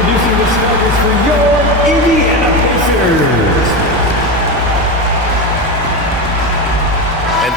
Introducing the starters for your Indiana Pacers.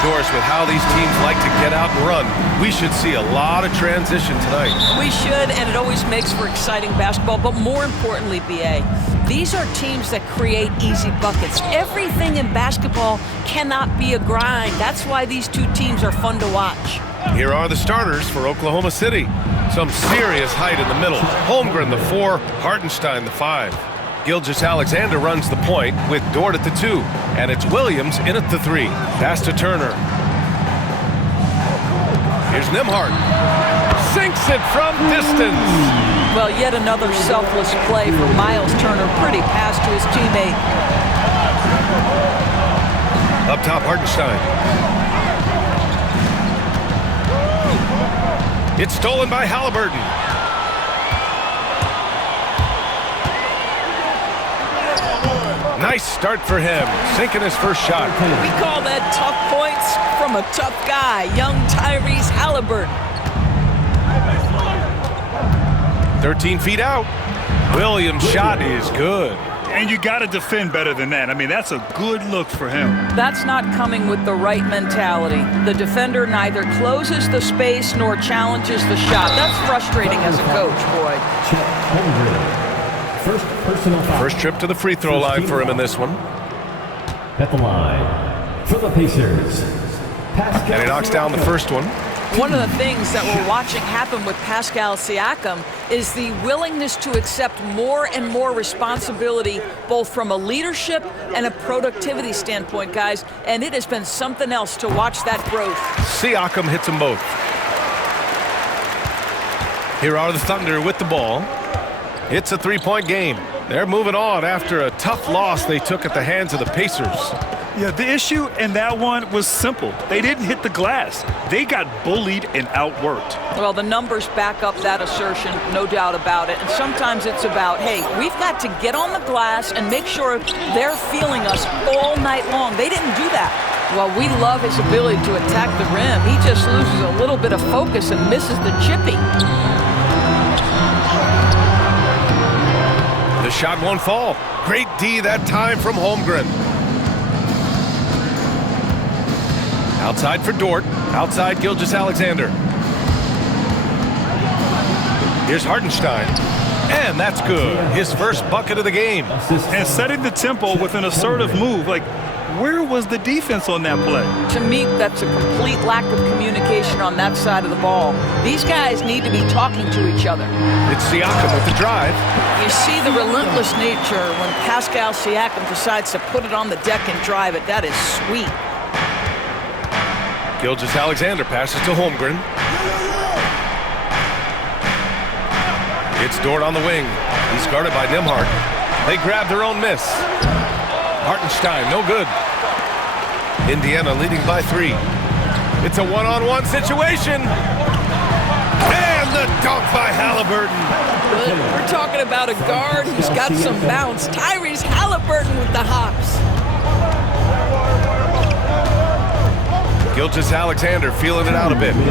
Doris, with how these teams like to get out and run, we should see a lot of transition tonight. We should, and it always makes for exciting basketball, but more importantly, BA, these are teams that create easy buckets. Everything in basketball cannot be a grind. That's why these two teams are fun to watch. Here are the starters for Oklahoma City. Some serious height in the middle. Holmgren, the 4, Hartenstein, the 5. Gilgeous-Alexander runs the point with Dort at the 2, and it's Williams in at the 3. Pass to Turner. Here's Nembhard. Sinks it from distance. Well, yet another selfless play for Miles Turner. Pretty pass to his teammate. Up top, Hartenstein. It's stolen by Halliburton. Nice start for him, sinking his first shot. We call that tough points from a tough guy, young Tyrese Halliburton. 13 feet out. Williams' shot is good. And you got to defend better than that. I mean, that's a good look for him. That's not coming with the right mentality. The defender neither closes the space nor challenges the shot. That's frustrating as a coach, boy. First personal foul. First trip to the free throw line for him in this one. At the line for the Pacers. And he knocks down the first one. One of the things that we're watching happen with Pascal Siakam is the willingness to accept more and more responsibility, both from a leadership and a productivity standpoint, guys. And it has been something else to watch that growth. Siakam hits them both. Here are the Thunder with the ball. It's a 3-point game. They're moving on after a tough loss they took at the hands of the Pacers. Yeah, the issue in that one was simple. They didn't hit the glass. They got bullied and outworked. Well, the numbers back up that assertion, no doubt about it. And sometimes it's about, hey, we've got to get on the glass and make sure they're feeling us all night long. They didn't do that. Well, we love his ability to attack the rim. He just loses a little bit of focus and misses the chippy. The shot won't fall. Great D that time from Holmgren. Outside for Dort. Outside Gilgeous-Alexander. Here's Hartenstein. And that's good. His first bucket of the game. And setting the tempo with an assertive move. Like, where was the defense on that play? To me, that's a complete lack of communication on that side of the ball. These guys need to be talking to each other. It's Siakam with the drive. You see the relentless nature when Pascal Siakam decides to put it on the deck and drive it. That is sweet. Gilgeous-Alexander passes to Holmgren. It's Dort on the wing. He's guarded by Nembhard. They grab their own miss. Hartenstein, no good. Indiana leading by 3. It's a one-on-one situation. And the dunk by Halliburton. We're talking about a guard who's got some bounce. Tyrese Halliburton with the hops. Gilgeous-Alexander feeling it out a bit. With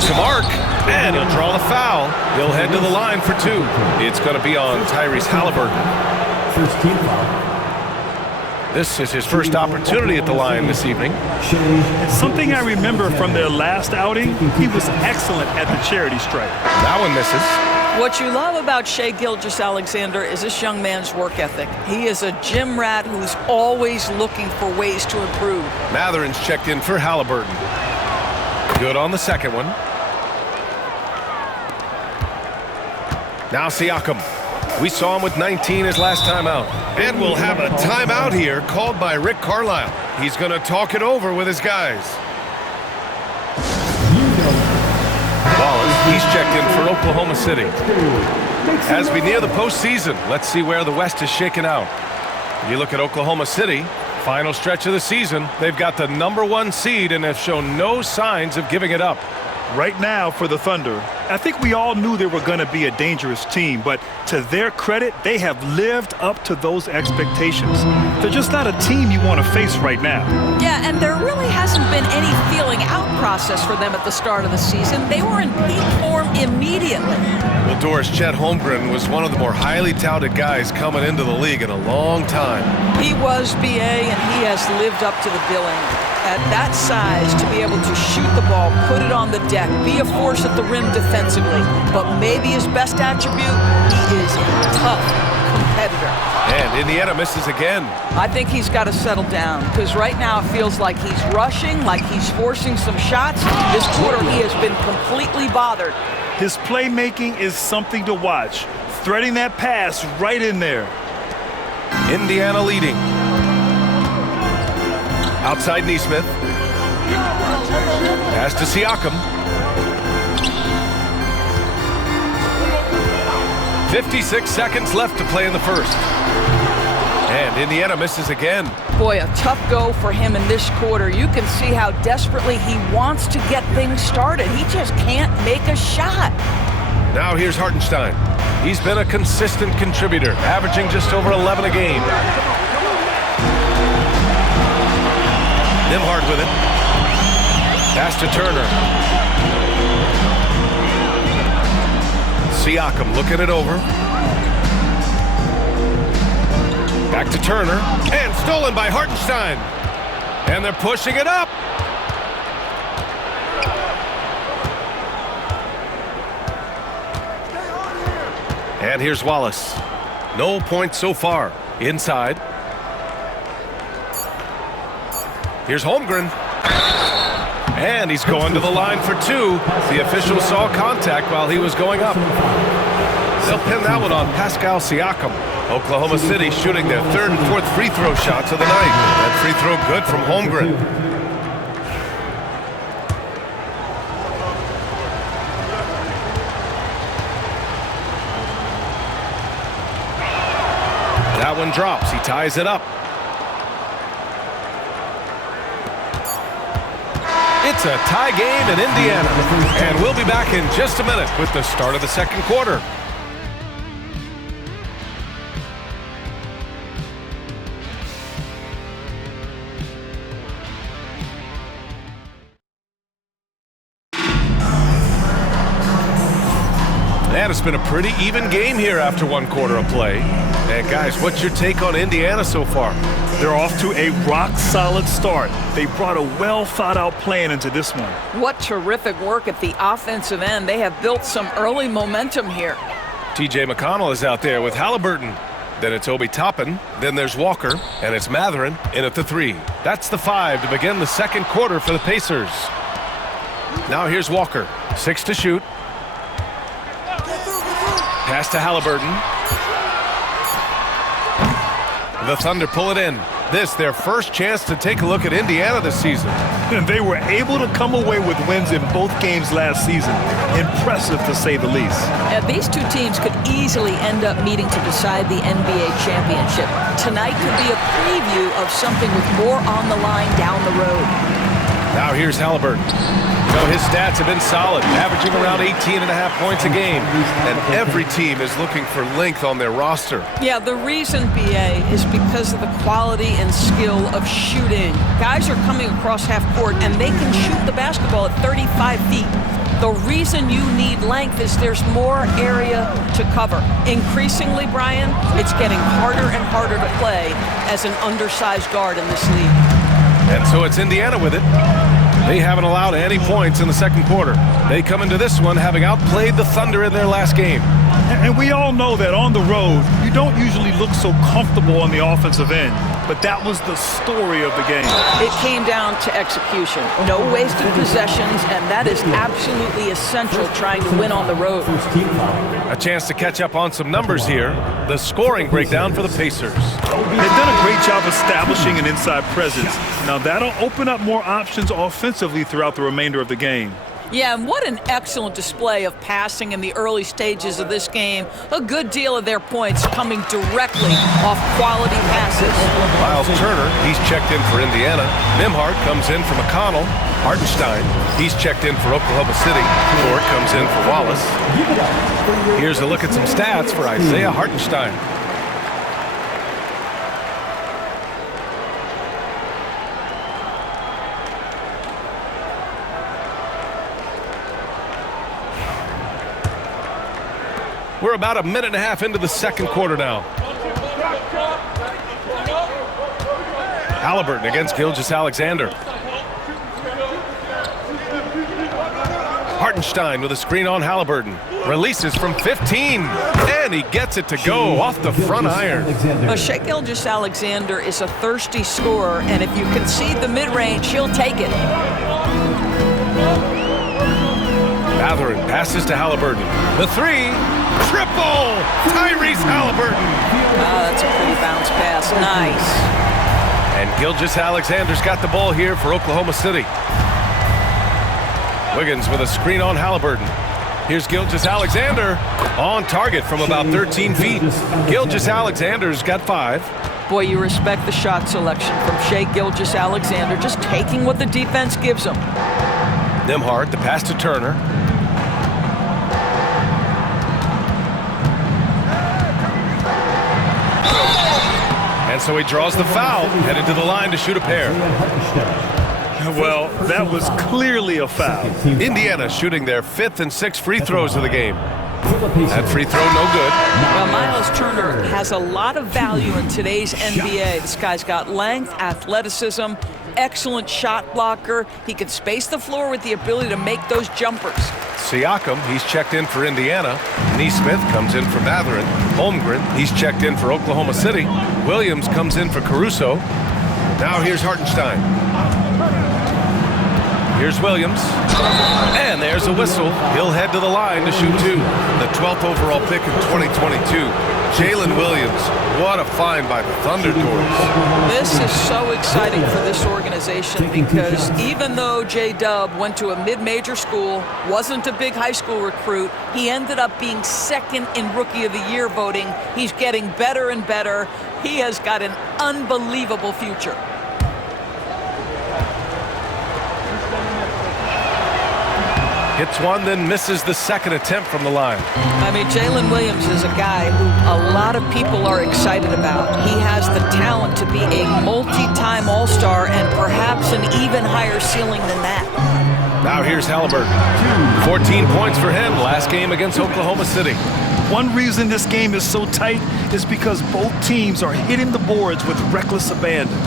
the mark, and he'll draw the foul. He'll head to the line for 2. It's going to be on Tyrese Halliburton. First team foul. This is his first opportunity at the line this evening. Something I remember from their last outing, he was excellent at the charity stripe. That one misses. What you love about Shai Gilgeous-Alexander is this young man's work ethic. He is a gym rat who's always looking for ways to improve. Matherin's checked in for Halliburton. Good on the second one. Now Siakam. We saw him with 19 his last time out. And we'll have a timeout here called by Rick Carlisle. He's going to talk it over with his guys. Wallace, he's checked in for Oklahoma City. As we near the postseason, let's see where the West is shaken out. You look at Oklahoma City, final stretch of the season, they've got the #1 seed and have shown no signs of giving it up. Right now for the Thunder, I think we all knew they were going to be a dangerous team, but to their credit, they have lived up to those expectations. They're just not a team you want to face right now. Yeah, and there really hasn't been any feeling out process for them at the start of the season. They were in peak form immediately. Well, Doris, Chet Holmgren was one of the more highly touted guys coming into the league in a long time. He was BA, and he has lived up to the billing. At that size, to be able to shoot the ball, put it on the deck, be a force at the rim defensively. But maybe his best attribute, he is a tough competitor. And Indiana misses again. I think he's got to settle down, because right now it feels like he's rushing, like he's forcing some shots. This quarter, he has been completely bothered. His playmaking is something to watch. Threading that pass right in there. Indiana leading. Outside Neesmith. Pass to Siakam. 56 seconds left to play in the first. And Indiana misses again. Boy, a tough go for him in this quarter. You can see how desperately he wants to get things started. He just can't make a shot. Now here's Hartenstein. He's been a consistent contributor, averaging just over 11 a game. Nembhard with it. Pass to Turner. Siakam looking it over. Back to Turner. And stolen by Hartenstein. And they're pushing it up. And here's Wallace. No points so far. Inside. Here's Holmgren. And he's going to the line for two. The official saw contact while he was going up. They'll pin that one on Pascal Siakam. Oklahoma City shooting their third and fourth free throw shots of the night. That free throw good from Holmgren. That one drops. He ties it up. It's a tie game in Indiana. And we'll be back in just a minute with the start of the second quarter. And it's been a pretty even game here after one quarter of play. And guys, what's your take on Indiana so far? They're off to a rock-solid start. They brought a well-thought-out plan into this one. What terrific work at the offensive end. They have built some early momentum here. TJ McConnell is out there with Halliburton. Then it's Obi Toppin. Then there's Walker. And it's Matherin in at the three. That's the five to begin the second quarter for the Pacers. Now here's Walker. 6 to shoot. Pass to Halliburton. The Thunder pull it in. This, their first chance to take a look at Indiana this season. And they were able to come away with wins in both games last season. Impressive, to say the least. These two teams could easily end up meeting to decide the NBA championship. Tonight could be a preview of something with more on the line down the road. Now here's Halliburton. You know, his stats have been solid, averaging around 18.5 points a game. And every team is looking for length on their roster. Yeah, the reason, BA, is because of the quality and skill of shooting. Guys are coming across half court, and they can shoot the basketball at 35 feet. The reason you need length is there's more area to cover. Increasingly, Brian, it's getting harder and harder to play as an undersized guard in this league. And so it's Indiana with it. They haven't allowed any points in the second quarter. They come into this one having outplayed the Thunder in their last game. And we all know that on the road, you don't usually look so comfortable on the offensive end. But that was the story of the game. It came down to execution. No wasted possessions, and that is absolutely essential trying to win on the road. A chance to catch up on some numbers here. The scoring breakdown for the Pacers. They've done a great job establishing an inside presence. Now that'll open up more options offensively throughout the remainder of the game. Yeah, and what an excellent display of passing in the early stages of this game. A good deal of their points coming directly off quality passes. Miles Turner, he's checked in for Indiana. Nembhard comes in for McConnell. Hartenstein, he's checked in for Oklahoma City. Ford comes in for Wallace. Here's a look at some stats for Isaiah Hartenstein. We're about a minute and a half into the second quarter now. Halliburton against Gilgeous-Alexander. Hartenstein with a screen on Halliburton. Releases from 15, and he gets it to go off the front iron. Shai Gilgeous-Alexander is a thirsty scorer, and if you concede the mid-range, he'll take it. Mathurin passes to Halliburton. The three, triple! Tyrese Halliburton. That's a pretty bounce pass. Nice. And Gilgeous-Alexander's got the ball here for Oklahoma City. Wiggins with a screen on Halliburton. Here's Gilgeous-Alexander on target from about 13 feet. Gilgeous-Alexander's got 5. Boy, you respect the shot selection from Shai Gilgeous-Alexander, just taking what the defense gives him. Nembhard, the pass to Turner. And so he draws the foul, headed to the line to shoot a pair. Well, that was clearly a foul. Indiana shooting their 5th and 6th free throws of the game. That free throw no good. Well, Miles Turner has a lot of value in today's NBA. This guy's got length, athleticism, excellent shot blocker. He can space the floor with the ability to make those jumpers. Siakam, he's checked in for Indiana. Nesmith comes in for Mathurin. Holmgren, he's checked in for Oklahoma City. Williams comes in for Caruso. Now here's Hartenstein. Here's Williams. And there's a whistle. He'll head to the line to shoot 2. The 12th overall pick in 2022. Jalen Williams. What a find by the Thunder Doors. This is so exciting for this organization because even though J-Dub went to a mid-major school, wasn't a big high school recruit, he ended up being 2nd in Rookie of the Year voting. He's getting better and better. He has got an unbelievable future. Hits one, then misses the second attempt from the line. I mean, Jalen Williams is a guy who a lot of people are excited about. He has the talent to be a multi-time All-Star and perhaps an even higher ceiling than that. Now here's Halliburton. 14 points for him last game against Oklahoma City. One reason this game is so tight is because both teams are hitting the boards with reckless abandon.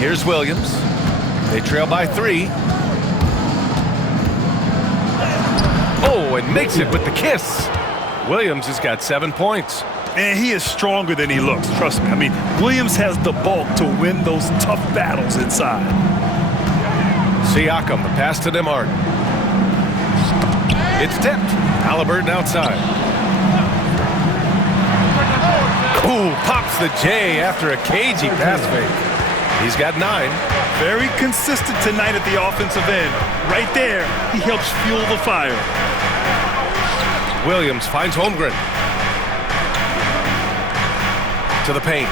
Here's Williams. They trail by 3. Oh, and makes it with the kiss. Williams has got 7 points. And he is stronger than he looks, trust me. I mean, Williams has the bulk to win those tough battles inside. Siakam, the pass to Nembhard. It's tipped. Halliburton outside. Ooh, pops the J after a cagey pass fake. He's got 9. Very consistent tonight at the offensive end. Right there, he helps fuel the fire. Williams finds Holmgren. To the paint.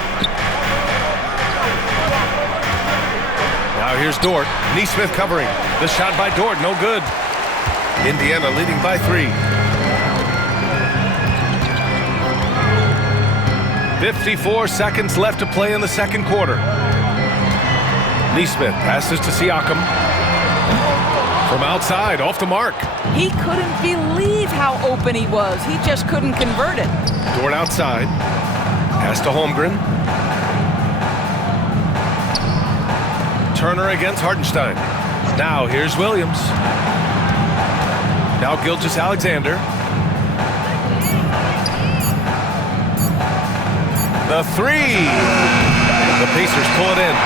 Now here's Dort. Nesmith covering. The shot by Dort, no good. Indiana leading by 3. 54 seconds left to play in the second quarter. Nesmith passes to Siakam. From outside, off the mark. He couldn't believe how open he was. He just couldn't convert it. Dort outside. Pass to Holmgren. Turner against Hartenstein. Now here's Williams. Now Gilgeous-Alexander. The 3. The Pacers pull it in.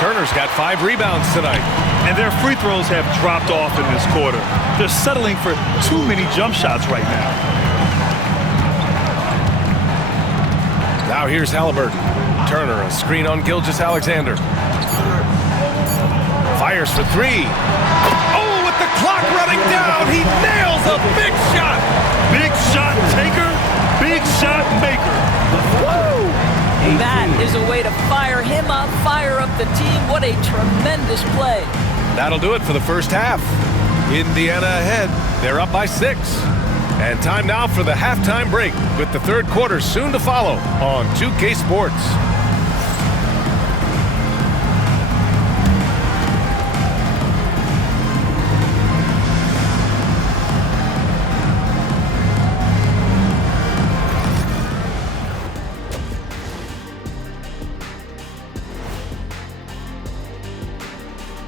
Turner's got 5 rebounds tonight. And their free throws have dropped off in this quarter. They're settling for too many jump shots right now. Now here's Halliburton. Turner, a screen on Gilgeous-Alexander. Fires for 3. Oh, with the clock running down, he nails a big shot. Big shot taker, big shot maker. Woo! That is a way to fire him up, fire up the team. What a tremendous play. That'll do it for the first half. Indiana ahead. They're up by 6. And time now for the halftime break, with the third quarter soon to follow on 2K Sports.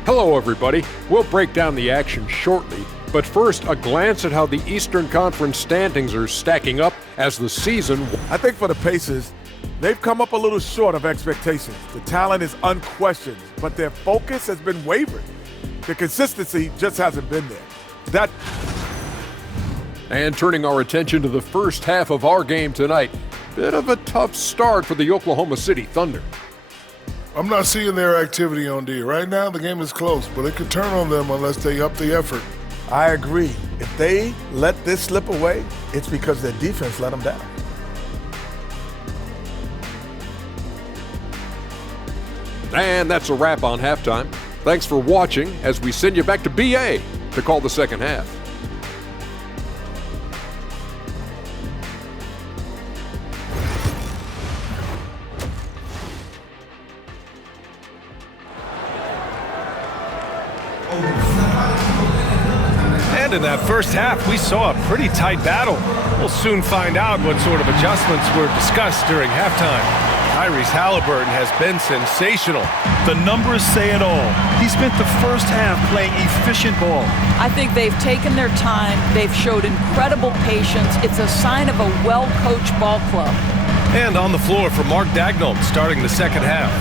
Hello everybody, we'll break down the action shortly, but first a glance at how the Eastern Conference standings are stacking up as the season. I think for the Pacers, they've come up a little short of expectations. The talent is unquestioned, but their focus has been wavering. The consistency just hasn't been there. And turning our attention to the first half of our game tonight, bit of a tough start for the Oklahoma City Thunder. I'm not seeing their activity on D. Right now, the game is close, but it could turn on them unless they up the effort. I agree. If they let this slip away, it's because their defense let them down. And that's a wrap on halftime. Thanks for watching as we send you back to BA to call the second half. And in that first half, we saw a pretty tight battle. We'll soon find out what sort of adjustments were discussed during halftime. Tyrese Halliburton has been sensational. The numbers say it all. He spent the first half playing efficient ball. I think they've taken their time. They've showed incredible patience. It's a sign of a well-coached ball club. And on the floor for Mark Daigneault starting the second half.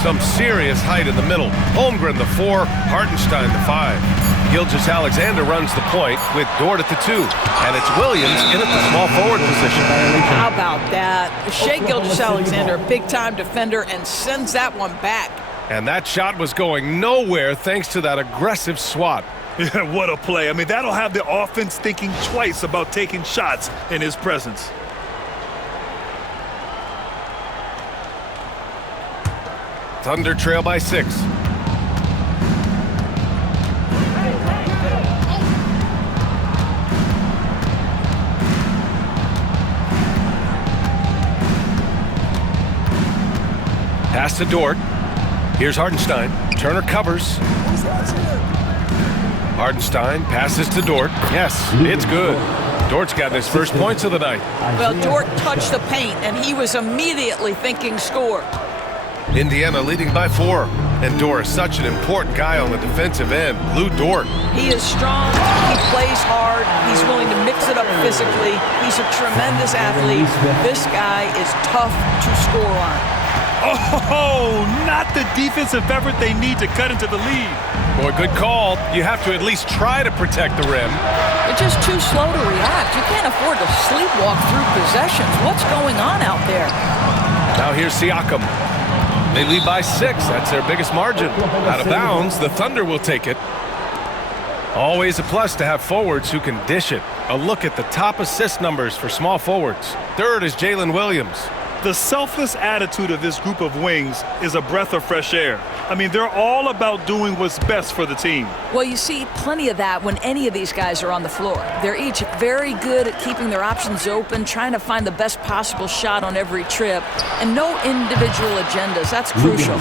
Some serious height in the middle. Holmgren the 4, Hartenstein the 5. Gilgeous-Alexander runs the point with Dort at the 2. And it's Williams in at the small forward position. How about that? Shea Gilgeous-Alexander, big-time defender, and sends that one back. And that shot was going nowhere thanks to that aggressive swat. Yeah, what a play. I mean, that'll have the offense thinking twice about taking shots in his presence. Thunder trail by 6. Pass to Dort. Here's Hartenstein. Turner covers. Hartenstein passes to Dort. Yes, it's good. Dort's gotten his first points of the night. Well, Dort touched the paint, and he was immediately thinking score. Indiana leading by 4. And Dort is such an important guy on the defensive end. Lou Dort. He is strong. He plays hard. He's willing to mix it up physically. He's a tremendous athlete. This guy is tough to score on. Oh, not the defensive effort they need to cut into the lead. Boy, good call. You have to at least try to protect the rim. They're just too slow to react. You can't afford to sleepwalk through possessions. What's going on out there? Now here's Siakam. They lead by 6. That's their biggest margin. Out of bounds, the Thunder will take it. Always a plus to have forwards who can dish it. A look at the top assist numbers for small forwards. Third is Jalen Williams. The selfless attitude of this group of wings is a breath of fresh air. I mean, they're all about doing what's best for the team. Well, you see plenty of that when any of these guys are on the floor. They're each very good at keeping their options open, trying to find the best possible shot on every trip, and no individual agendas. That's crucial.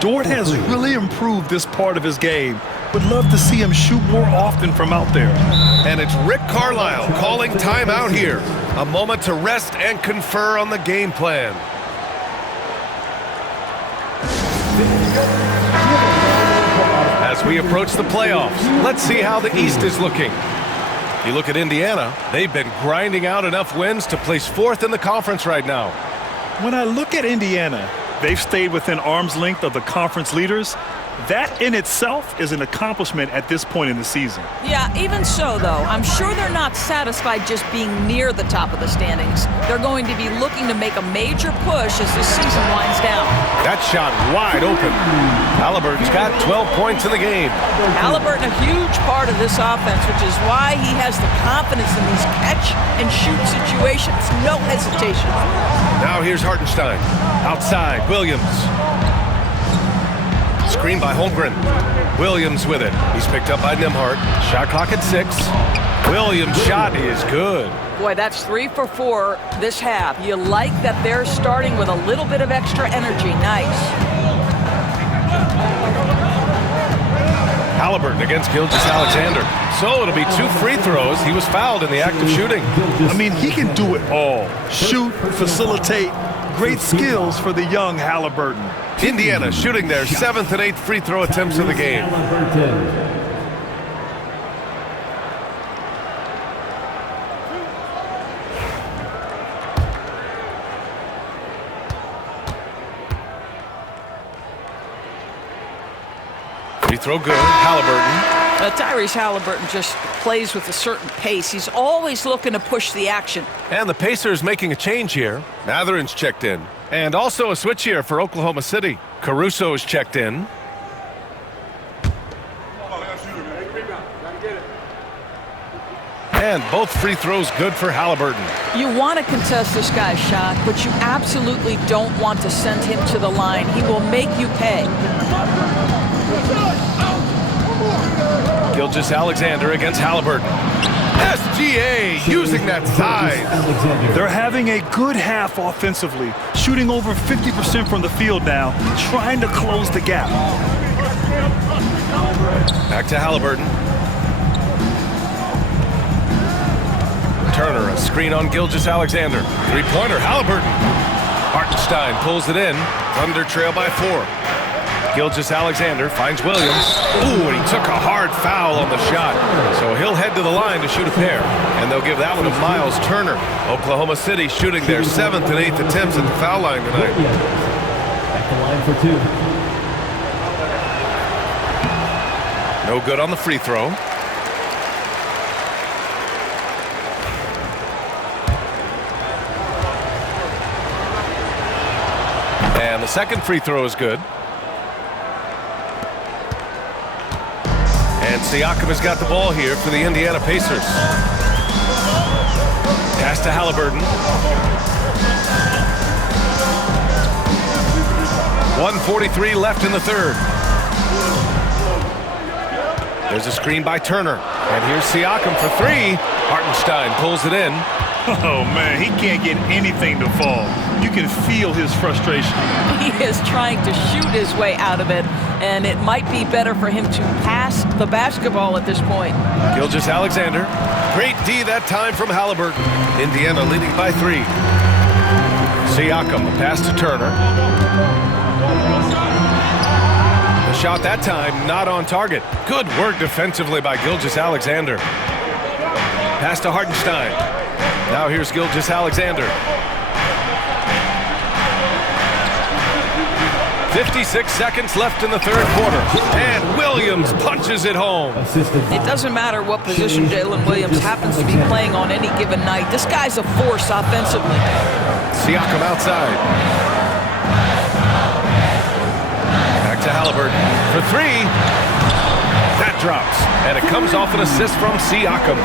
Dort has really improved this part of his game. Would love to see him shoot more often from out there. And it's Rick Carlisle calling timeout here. A moment to rest and confer on the game plan. As we approach the playoffs, let's see how the East is looking. You look at Indiana, they've been grinding out enough wins to place 4th in the conference right now. When I look at Indiana, they've stayed within arm's length of the conference leaders. That in itself is an accomplishment at this point in the season. Yeah, even so, though, I'm sure they're not satisfied just being near the top of the standings. They're going to be looking to make a major push as the season winds down. That shot wide open. Halliburton's got 12 points in the game. Halliburton, a huge part of this offense, which is why he has the confidence in these catch-and-shoot situations. No hesitation. Now here's Hartenstein. Outside, Williams. Screen by Holmgren. Williams with it. He's picked up by Nembhard. Shot clock at 6. Williams' shot is good. Boy, that's 3 for 4 this half. You like that they're starting with a little bit of extra energy. Nice. Halliburton against Gilgeous-Alexander. So it'll be 2 free throws. He was fouled in the act of shooting. I mean, he can do it all. Shoot, facilitate. Great skills for the young Halliburton. Indiana shooting their 7th and 8th free throw attempts of the game. Free throw good. Halliburton. Tyrese Halliburton just plays with a certain pace. He's always looking to push the action. And the Pacers making a change here. Mathurin's checked in. And also a switch here for Oklahoma City. Caruso's checked in. And both free throws good for Halliburton. You want to contest this guy's shot, but you absolutely don't want to send him to the line. He will make you pay. Gilgeous-Alexander against Halliburton. SGA using that size. They're having a good half offensively, shooting over 50% from the field now, trying to close the gap. Back to Halliburton. Turner, a screen on Gilgeous-Alexander. Three-pointer, Halliburton. Hartenstein pulls it in. Thunder trail by 4. Gilgeous-Alexander finds Williams. Ooh, and he took a hard foul on the shot. So he'll head to the line to shoot a pair. And they'll give that one to Miles Turner. Oklahoma City shooting their 7th and 8th attempts at the foul line tonight. At the line for 2. No good on the free throw. And the second free throw is good. And Siakam has got the ball here for the Indiana Pacers. Pass to Halliburton. 1:43 left in the third. There's a screen by Turner. And here's Siakam for 3. Hartenstein pulls it in. Oh, man, he can't get anything to fall. You can feel his frustration. He is trying to shoot his way out of it, and it might be better for him to pass the basketball at this point. Gilgeous-Alexander. Great D that time from Halliburton. Indiana leading by 3. Siakam, a pass to Turner. The shot that time not on target. Good work defensively by Gilgeous-Alexander. Pass to Hartenstein. Now here's Gilgeous-Alexander. 56 seconds left in the third quarter. And Williams punches it home. It doesn't matter what position Jalen Williams happens to be playing on any given night. This guy's a force offensively. Siakam outside. Back to Halliburton for 3. That drops. And it comes off an assist from Siakam.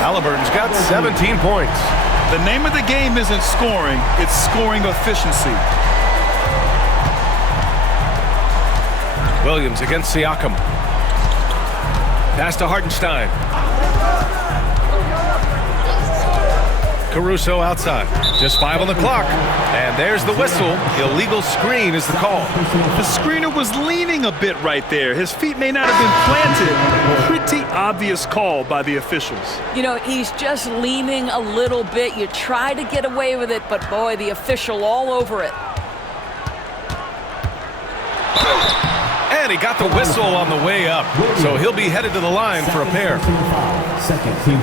Halliburton's got 17 points. The name of the game isn't scoring, it's scoring efficiency. Williams against Siakam. Pass to Hartenstein. Caruso outside. Just 5 on the clock. And there's the whistle. Illegal screen is the call. The screener was leaning a bit right there. His feet may not have been planted. Pretty obvious call by the officials. You know, he's just leaning a little bit. You try to get away with it, but boy, the official all over it. And he got the whistle on the way up. So he'll be headed to the line for a pair.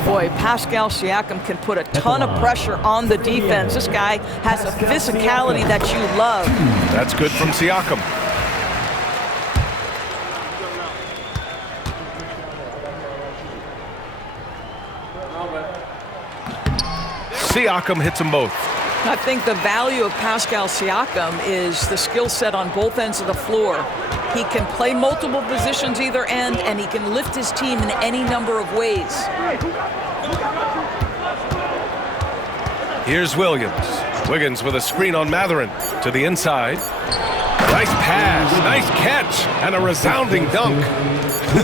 Boy, Pascal Siakam can put a ton of pressure on the defense. This guy has a physicality that you love. That's good from Siakam. Siakam hits them both. I think the value of Pascal Siakam is the skill set on both ends of the floor. He can play multiple positions either end, and he can lift his team in any number of ways. Here's Williams. Wiggins with a screen on Mathurin to the inside. Nice pass, nice catch, and a resounding dunk.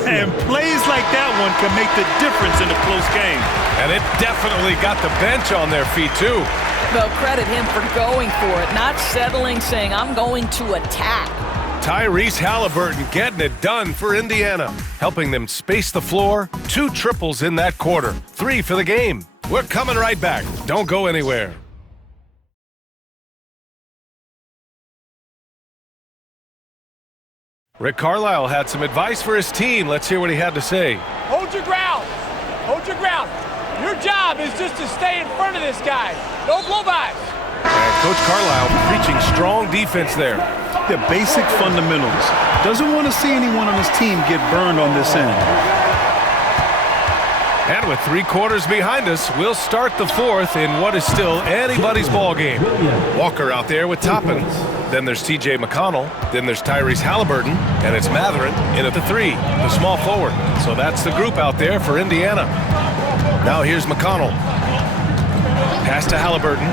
And plays like that one can make the difference in a close game. And it definitely got the bench on their feet, too. Well, credit him for going for it, not settling, saying, I'm going to attack. Tyrese Halliburton getting it done for Indiana, helping them space the floor. 2 triples in that quarter, 3 for the game. We're coming right back. Don't go anywhere. Rick Carlisle had some advice for his team. Let's hear what he had to say. Hold your ground. Hold your ground. Your job is just to stay in front of this guy. No blow-bys. And Coach Carlisle preaching strong defense there. The basic fundamentals. Doesn't want to see anyone on his team get burned on this end. And with 3 quarters behind us, we'll start the 4th in what is still anybody's ball game. Walker out there with Toppin. Then there's T.J. McConnell. Then there's Tyrese Halliburton. And it's Matherin in at the 3, the small forward. So that's the group out there for Indiana. Now here's McConnell. Pass to Halliburton.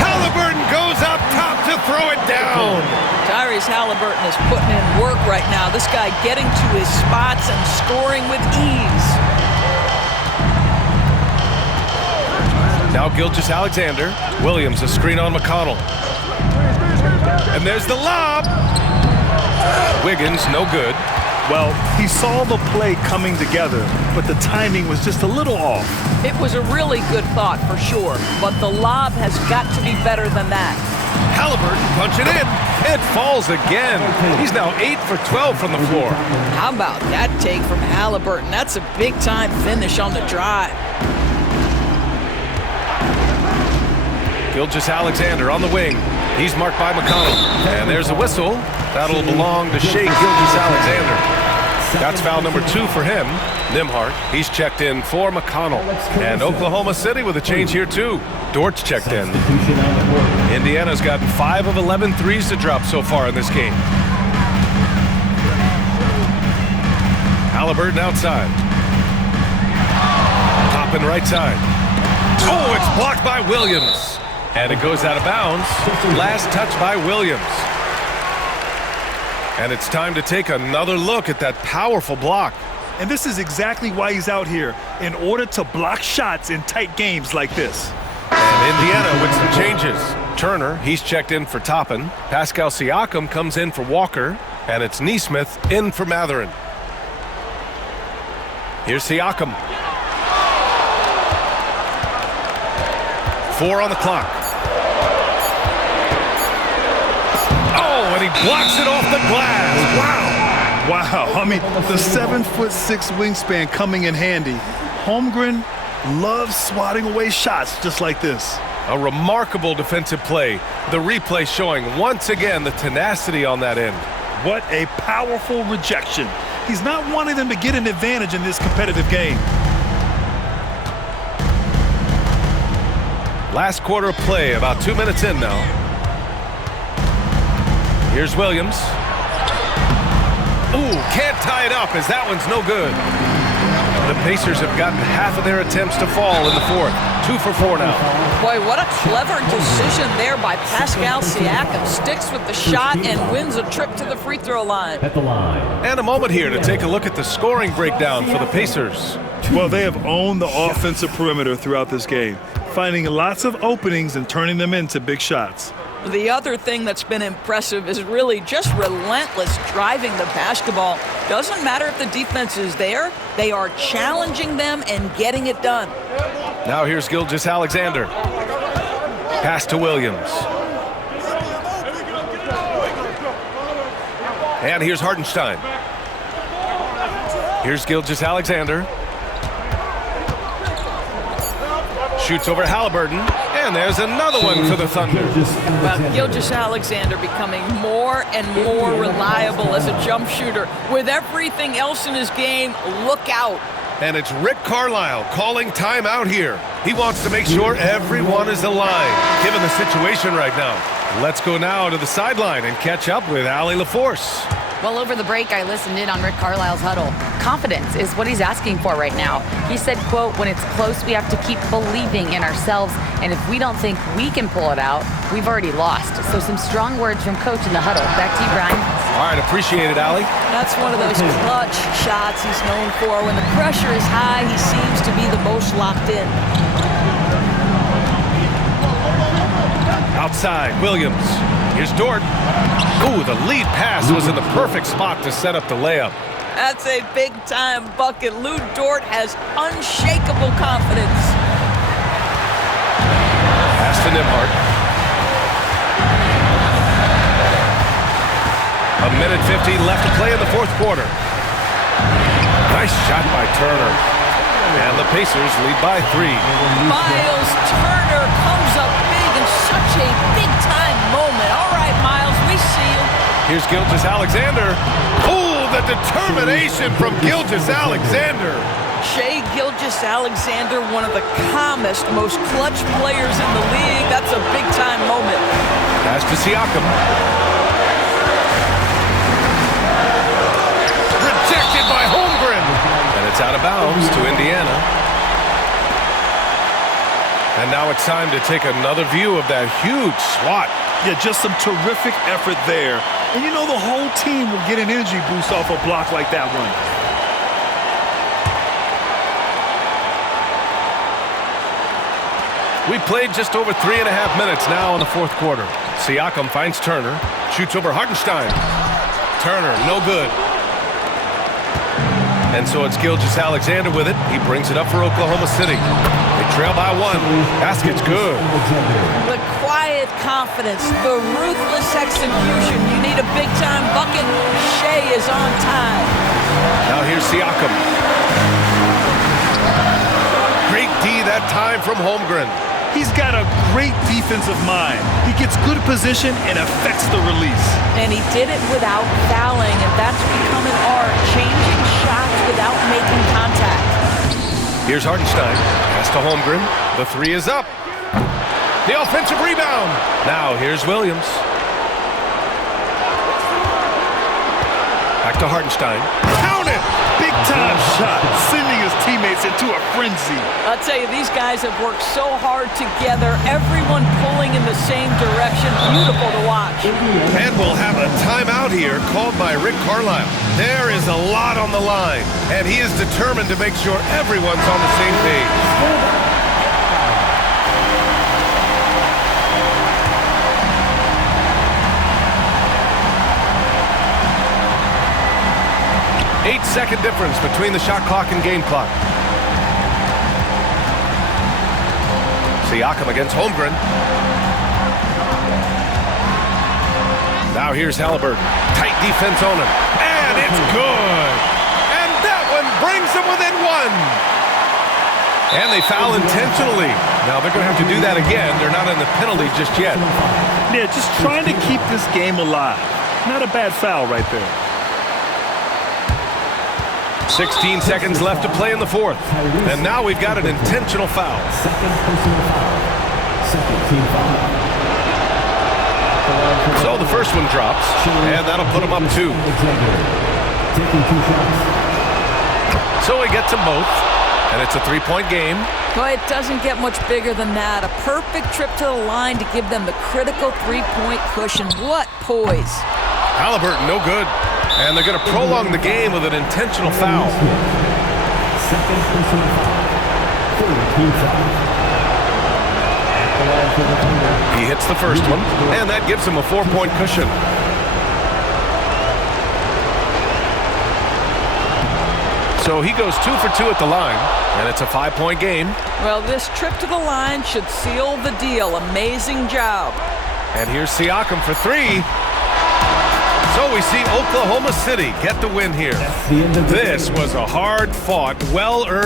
Halliburton goes up top to throw it down. Tyrese Halliburton is putting in work right now. This guy getting to his spots and scoring with ease. Now Gilgeous-Alexander. Williams a screen on McConnell. And there's the lob. Wiggins, no good. Well, he saw the play coming together, but the timing was just a little off. It was a really good thought for sure, but the lob has got to be better than that. Halliburton punching in. It falls again. He's now 8 for 12 from the floor. How about that take from Halliburton? That's a big-time finish on the drive. Gilgeous-Alexander on the wing. He's marked by McConnell. And there's a whistle. That'll belong to Shea Gilgeous-Alexander. That's foul number 2 for him. Nembhard, he's checked in for McConnell. And Oklahoma City with a change here too. Dortch checked in. Indiana's gotten 5 of 11 threes to drop so far in this game. Halliburton outside. Toppin right side. Oh, it's blocked by Williams. And it goes out of bounds. Last touch by Williams. And it's time to take another look at that powerful block. And this is exactly why he's out here, in order to block shots in tight games like this. And Indiana with some changes. Turner, he's checked in for Toppin. Pascal Siakam comes in for Walker. And it's Nesmith in for Matherin. Here's Siakam. 4 on the clock. Oh, and he blocks it off the glass. Wow. Wow, I mean, the 7'6" wingspan coming in handy. Holmgren loves swatting away shots just like this. A remarkable defensive play. The replay showing once again the tenacity on that end. What a powerful rejection. He's not wanting them to get an advantage in this competitive game. Last quarter of play, about 2 minutes in now. Here's Williams. Ooh, can't tie it up as that one's no good. The Pacers have gotten half of their attempts to fall in the 4th. 2 for 4 now. Boy, what a clever decision there by Pascal Siakam. Sticks with the shot and wins a trip to the free throw line. And a moment here to take a look at the scoring breakdown for the Pacers. Well, they have owned the offensive perimeter throughout this game, finding lots of openings and turning them into big shots. The other thing that's been impressive is really just relentless driving the basketball. Doesn't matter if the defense is there, they are challenging them and getting it done. Now here's Gilgeous-Alexander. Pass to Williams. And here's Hartenstein. Here's Gilgeous-Alexander. Shoots over Halliburton. And there's another one for the Thunder. Well, Gilgeous-Alexander becoming more and more reliable as a jump shooter. With everything else in his game, look out. And it's Rick Carlisle calling timeout here. He wants to make sure everyone is aligned, given the situation right now. Let's go now to the sideline and catch up with Allie LaForce. Well, over the break, I listened in on Rick Carlisle's huddle. Confidence is what he's asking for right now. He said, quote, when it's close, we have to keep believing in ourselves. And if we don't think we can pull it out, we've already lost. So some strong words from Coach in the huddle. Back to you, Brian. All right, appreciate it, Allie. That's one of those clutch shots he's known for. When the pressure is high, he seems to be the most locked in. Outside, Williams. Here's Dort. Ooh, the lead pass was in the perfect spot to set up the layup. That's a big-time bucket. Lou Dort has unshakable confidence. Pass to Nembhard. A minute 15 left to play in the fourth quarter. Nice shot by Turner. And the Pacers lead by 3. Miles Turner comes up big in such a big-time moment. All right, Miles, we see you. Here's Gilgeous-Alexander. Oh, the determination from Gilgeous-Alexander. Shai Gilgeous-Alexander, one of the calmest, most clutch players in the league. That's a big-time moment. Pass to Siakam. Rejected by Holmgren. And it's out of bounds to Indiana. And now it's time to take another view of that huge swat. Yeah, just some terrific effort there. And you know the whole team will get an energy boost off a block like that one. We played just over 3.5 minutes now in the fourth quarter. Siakam finds Turner. Shoots over Hartenstein. Turner, no good. And so it's Gilgeous-Alexander with it. He brings it up for Oklahoma City. They trail by 1. Basket's good. The quiet confidence, the ruthless execution. You need a big-time bucket. Shai is on time. Now here's Siakam. Great D that time from Holmgren. He's got a great defensive mind. He gets good position and affects the release. And he did it without fouling, and that's become an art, changing shots without making contact. Here's Hartenstein. Pass to Holmgren. The 3 is up. The offensive rebound. Now here's Williams. Back to Hartenstein. Count it! Big-time shot, sending his teammates into a frenzy. I'll tell you, these guys have worked so hard together, everyone pulling in the same direction. Beautiful to watch. And we'll have a timeout here called by Rick Carlisle. There is a lot on the line, and he is determined to make sure everyone's on the same page. Eight-second difference between the shot clock and game clock. Siakam against Holmgren. Now here's Halliburton. Tight defense on him. And it's good. And that one brings them within 1. And they foul intentionally. Now they're going to have to do that again. They're not in the penalty just yet. Yeah, just trying to keep this game alive. Not a bad foul right there. 16 seconds left to play in the fourth. And now we've got an intentional foul. So the first one drops, and that'll put him up 2. So he gets them both, and it's a 3-point game. Boy, it doesn't get much bigger than that. A perfect trip to the line to give them the critical 3-point cushion. What poise. Halliburton, no good. And they're going to prolong the game with an intentional foul. He hits the first one, and that gives him a 4-point cushion. So he goes 2 for 2 at the line, and it's a 5-point game. Well, this trip to the line should seal the deal. Amazing job. And here's Siakam for 3. So we see Oklahoma City get the win here. This was a hard-fought, well-earned